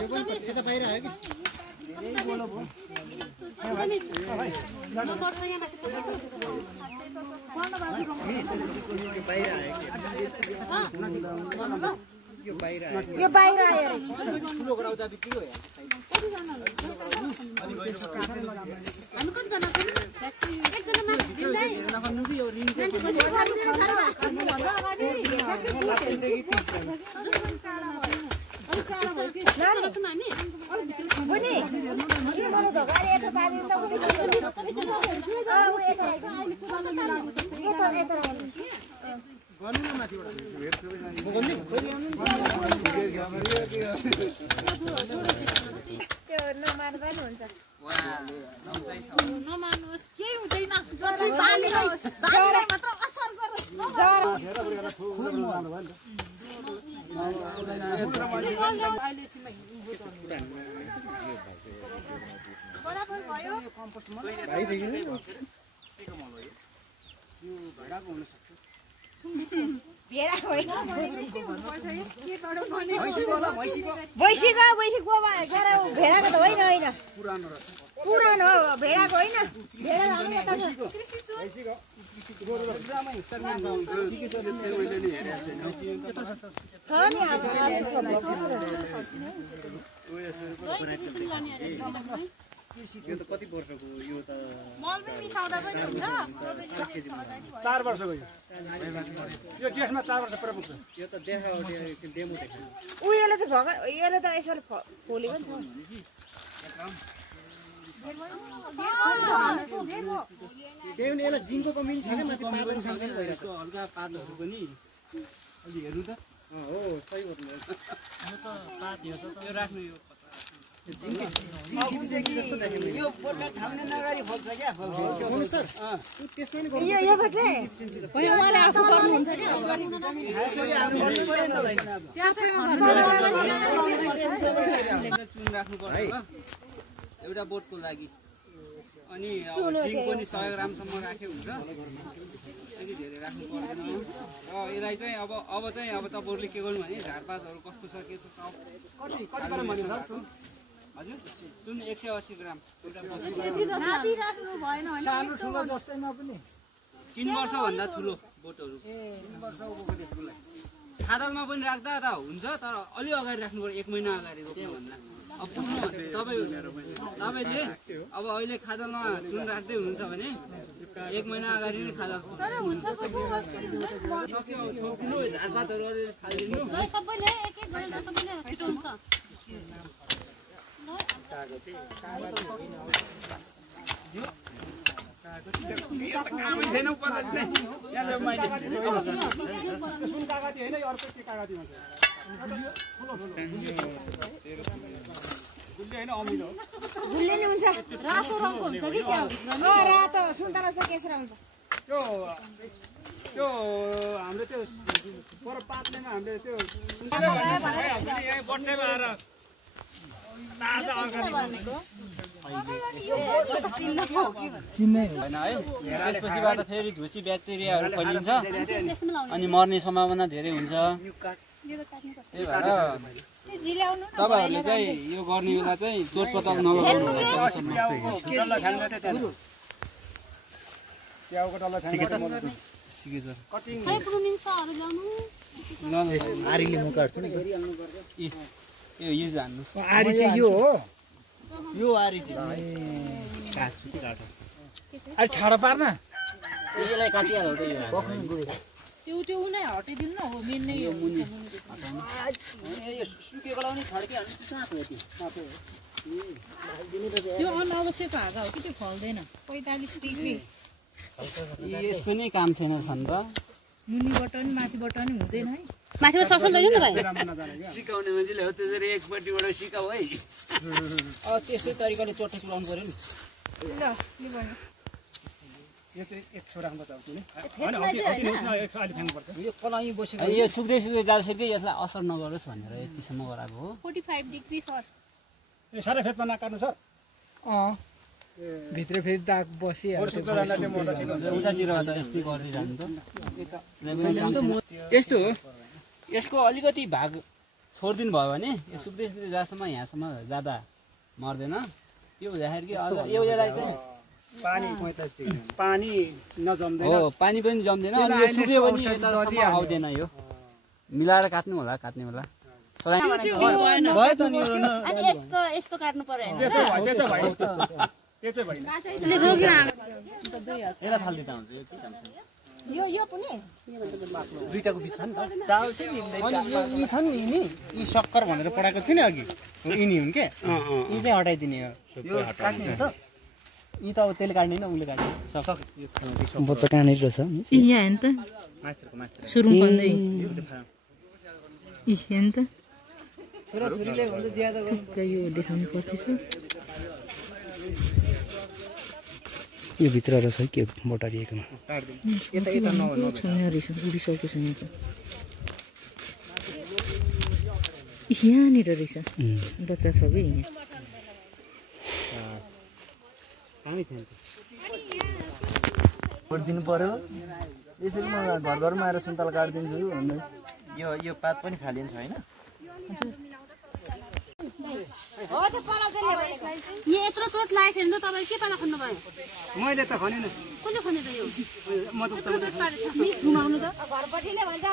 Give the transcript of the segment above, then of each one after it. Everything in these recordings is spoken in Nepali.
यता बाहिर आयो कि यो बाहिर आयो ठुलो गराउँदा बिक्री हो हामी कति जना छौं एकजना माथि दिँदै नभन्नु कि यो रिङ नमान्नुहोस् केही हुँदैन पछि बालीले मात्र असर गरोस् बराबर भयो भेडा होइन भैँसीको भेडाको त होइन होइन पुरानो हो भेडाको होइन भेडा यो त कति वर्षको यो त मल पनि मिसाउँदा पनि हुन्छ 4 वर्षको यो जेठमा 4 वर्ष पुरा पुग्छ यो त देखा डेमो देखा उयोले त भगा यसले त यसरी खोलेको नि त्यही पनि यसलाई जिङको कमी छ कि माथि पातहरू सँगसँगै भइरहेको छ हल्का पातहरू पनि अलि हेर्नु त हो सही हो यो त पात यो त यो राख्नु यो यो बोटले थाम्ने नगरी फल्छ क्या फल सर त्यसमै नि यो बच्चे भयो उहाँले आफू गर्नुहुन्छ के चुन राख्नु पर्छ एउटा बोटको लागि अनि अब जिङ पनि 100 ग्रामसम्म राखे हुन्छ त्यति धेरै राख्नु पर्दैन र यसलाई चाहिँ अब तपाईहरुले के गर्नु भने झारपातहरु कस्तो छ के छ सब कति ग्राम भन्नु सर हजुर चुन 180 ग्राम एउटा राति राख्नु भएन हैन सानो ठुलो जस्तैमा पनि 3 वर्ष भन्दा ठुलो बोटहरु 3 वर्षको बोटहरुलाई खादलमा पनि राख्दा त हुन्छ तर अलि अगाडि राख्नु पर्यो 1 महिना अगाडि रोप्नु भन्दा अब तपाईले अब अहिले खादलमा चुन राख्दै हुनुहुन्छ भने 1 महिना अगाडि नै खादल तर हुन्छ सक्यो छोक्नु झारपातहरु अलि फालिदिनु ल सबैले एक एक गरेर सबैले हुन्छ सुन कागती हैन अर्को के कागती भन्छ गुल्ले हैन अमिलो गुल्ले नि हुन्छ रातो रङको हुन्छ कि त्यो रातो सुन्तला छ केसरा हुन्छ त्यो हाम्रो त्यो पर पातलेमा हामीले त्यो यहाँ बट्टैमा आएर ताजा चिन्नै हैन है त्यसपछिबाट फेरि धुसी ब्याक्टेरियाहरु फैलिन्छ अनि मर्ने सम्भावना धेरै हुन्छ त्यही भएर तपाईहरुले चाहिँ यो गर्ने बेला चाहिँ चोटपटक नगर्नु च्याउको डल्ला खान्छ सिके छ कटिङ प्रुनिङहरु ल्याउनु आरीले म काट्छु नि यो युज हान्नु आरी चाहिँ यो हो यो आरी चाहिँ काट्छु कि काट्छु अलि ठाडो पार्न यसलाई काटिहाल्नु त यो त्यो नै हटाइदिनु न हो मेन नै यो मुनि यो सुकेको लाउने छड्के हाल्नु साथ हो त्यो अनावश्यक हागा हो कि त्यो फल्दैन 45 डिग्री यसको नै काम छैन छन् त मुनिबाट नि माथिबाट नि हुँदैन है माथिबाट ससल लैजाऊ न भाइ सिकाउने मान्छेले हो त्यसरी एकपट्टिबाट सिकाऊ है अब त्यस्तै तरिकाले चोटो चुलाउनु पर्यो नि ल के भन्नु यो चाहिँ एक छोरा राख्नु पर्छ नि हैन अलि फ्याङ्नु पर्छ यो कलाइ बसेको यो सुक्दै सुक्दै जाँदैछ यसलाई असर नगरोस् भनेर यतिसम्म गराएको हो 45 डिग्री सर यो सारै फेदमा नकाट्नु सर भित्र फेरि दाग बसिहाल्छ उतातिर त यस्तै गर्दै जानु त यस्तो हो यसको अलिकति भाग छोडिदिनु भयो भने यो सुक्दै जहाँसम्म यहाँसम्म जाँदा मर्दैन त्यो हुँदाखेरि कि अझ एउटालाई चाहिँ पानी नजम्दैन हो पानी पनि जम्दैन अनि यो सुक्यो भने यतासम्म आउँदैन यो मिलाएर काट्नु होला काट्ने बेला भयो त नि अनि यस्तो काट्नु पर्यो हैन त्यो चाहिँ भएन यसलाई फाल्दिँदा हुन्छ यो के काम छ यो पनि दुईटाको बिच छ नि त यी छन् नि यिनी यी सक्कर भनेर पढाएको थियो नि अघि यिनी हुन् के यी चाहिँ हटाइदिने हो यो काट्ने हो त यी त अब त्यसले काट्ने न उसले काट्ने बच्चा कहाँनिर रहेछ यहाँ हेर्नु त मास्टरको सुरुङ भन्दै इ हेर्नु त यो देखाउनु पर्छ यो भित्र रहेछ के बटारिएकोमा यहाँनिर रहेछ बच्चा छ कि यहाँ दिनु पर्यो यसरी म घर घरमा आएर सुन्तला काटिदिन्छु भन्दै यो पात पनि फालिन्छ होइन हो त्यो पलाउँदै यहाँ यत्रो चोट लागेको छैन त तपाईले के पाला खन्नु भयो मैले त खनिन कसले खने त यो म त घुमाउनु त घरपट्टिले भन्छ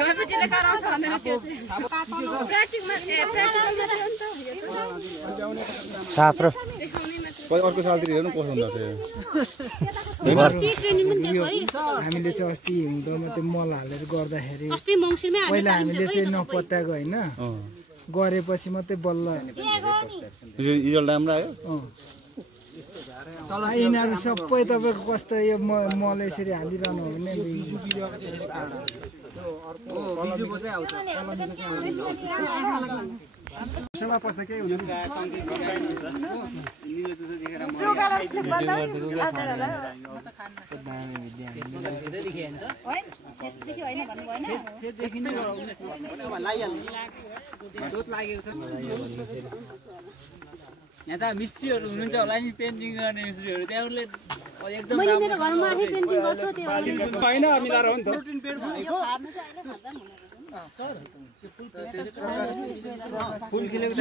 घरपट्टिले कराउँछ साफ र अर्को सालतिर हेर्नु कस्तो हुन्छ हामीले चाहिँ अस्ति हिउँदोमा त्यो मल हालेर गर्दाखेरि पहिला हामीले चाहिँ नपत्याएको होइन गरेपछि मात्रै बल्ल रिजल्ट राम्रो आयो यिनीहरू सबै तपाईँको कस्तो यो मल यसरी हालिरहनु हो भने सेवा पर्छ केही हुँदैन यहाँ त मिस्त्रीहरू हुनुहुन्छ होला नि पेन्टिङ गर्ने मिस्त्रीहरू त्यहाँले एकदम मेरो घरमा आफै पेन्टिङ गर्छु त्यो होइन मिलाएर हो नि त फुल खिलेको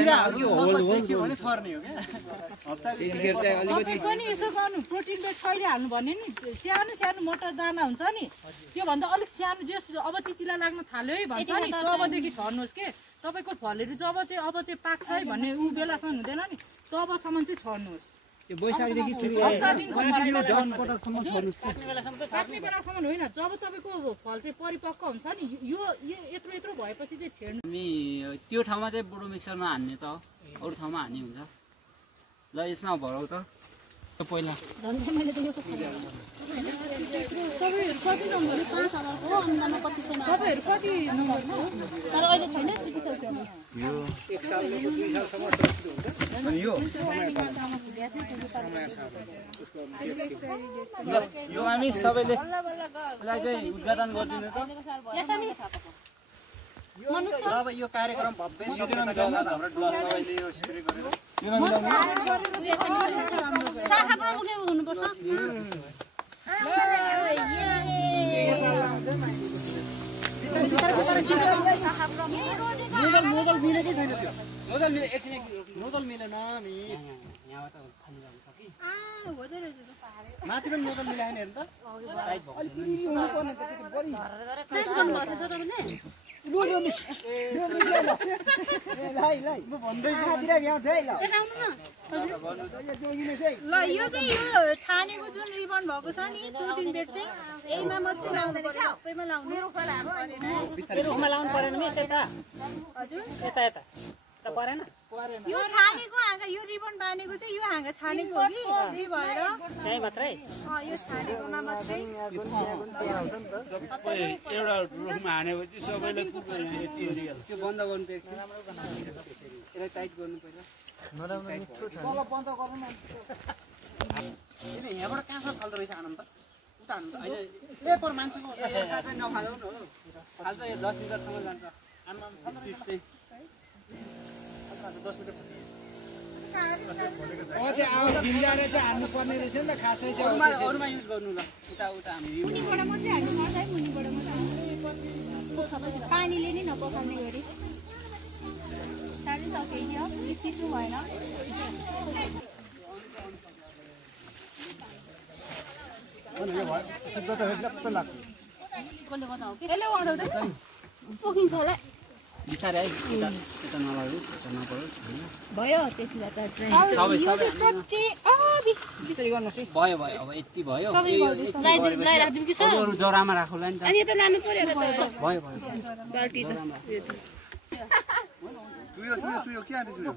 पनि यसो गर्नु प्रोटिन बेड कहिले हाल्नु भन्यो नि सानो सानो मोटर दाना हुन्छ नि त्योभन्दा अलिक सानो जे अब चिचिला लाग्न थाल्यो है भन्छ नि तबदेखि छर्नुहोस् के तपाईँको फलहरू जब चाहिँ अब चाहिँ पाक्छ है भन्ने ऊ बेलासम्म हुँदैन नि तबसम्म चाहिँ छर्नुहोस् त्यो बैशाखदेखि सुरु काट्ने बेलासम्म होइन जब तपाईँको फल चाहिँ परिपक्व हुन्छ नि यो यत्रो यत्रो भएपछि चाहिँ छेड्नु हामी त्यो ठाउँमा चाहिँ बुढो मिक्सरमा हान्ने त अरू ठाउँमा हान्ने हुन्छ ल यसमा भरौ त पहिला तपाईँहरू कति नम्बर 5000 को अनुदानमा कति छैन तपाईँहरू कति नम्बर तर अहिले छैन जितिसक्यो यो हामी सबैले यसलाई चाहिँ उद्घाटन गरिदिनु त यसमी अब यो कार्यक्रम भव्य हाम्रो डुवालले यो स्प्रे गरेर शाखा प्रमुखले हुनुपर्छ नोजल मिलेकै छैन त्यो नोजल मिलेन नि माथि पनि नोजल मिलाएन हेर्नु ल यो चाहिँ यो छानेको जुन रिबन भएको छ नि प्रोटिन बेड चाहिँ यहीमा मात्रै लाउँदैन क्या सबैमा लाउने रुखमा लाउनु परेन मिस यता हजुर यता यता त परेन यो छानेको हाँगा यो रिबन बानेको चाहिँ यो हाँगा छानेको हो कि त्यही भएर त्यही मात्रै यो छानेकोमा मात्रै एउटा रुखमा हानेपछि सबैले पुग्यो यहाँ यति एरिया त्यो बन्द गर्नु पर्छ यसलाई टाइट गर्नु पर्छ यहाँबाट कहाँ फाल्दो रहेछ आनन्द उता हान्नु ए पर मान्छेको साथै नफालौ न हो फाल्छ यो 10 मिटरसम्म जान्छ आमा 10 मिटर त्यो आउँदा भिजाएर चाहिँ हाल्नुपर्ने रहेछ नि त खासै चाहिँ अरूमा युज गर्नु ल उता हामी मुनिबाट मात्रै हाल्नुपर्छ है मुनिबाट मात्रै पानीले नै नपकाउने गरी साह्रै सकियो यति चाहिँ भएन पोखिन्छ होला बिस्तारै है यता नलागोस् यता नपरोस् भयो त्यति भए त सबै भयो अब यति भयो अरू जरामा राखौँला नि त अनि त लानु पर्यो भयो बाल्टी त चुयो के आदि चुयो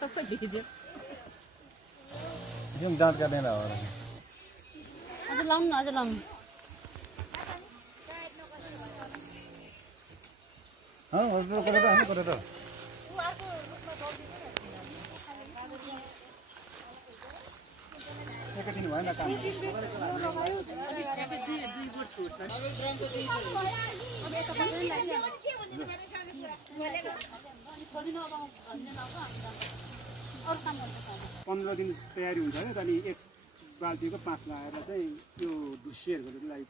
सबै भिज्यो एकदम दाँत काट्ने हो अझ लाउनु अझ लाउनु एकैछिन भएन काम पन्ध्र दिन तयारी हुन्छ होइन त्यहाँदेखि एक बाल्टीको 5 लगाएर चाहिँ त्यो ढुस्सीहरूको लागि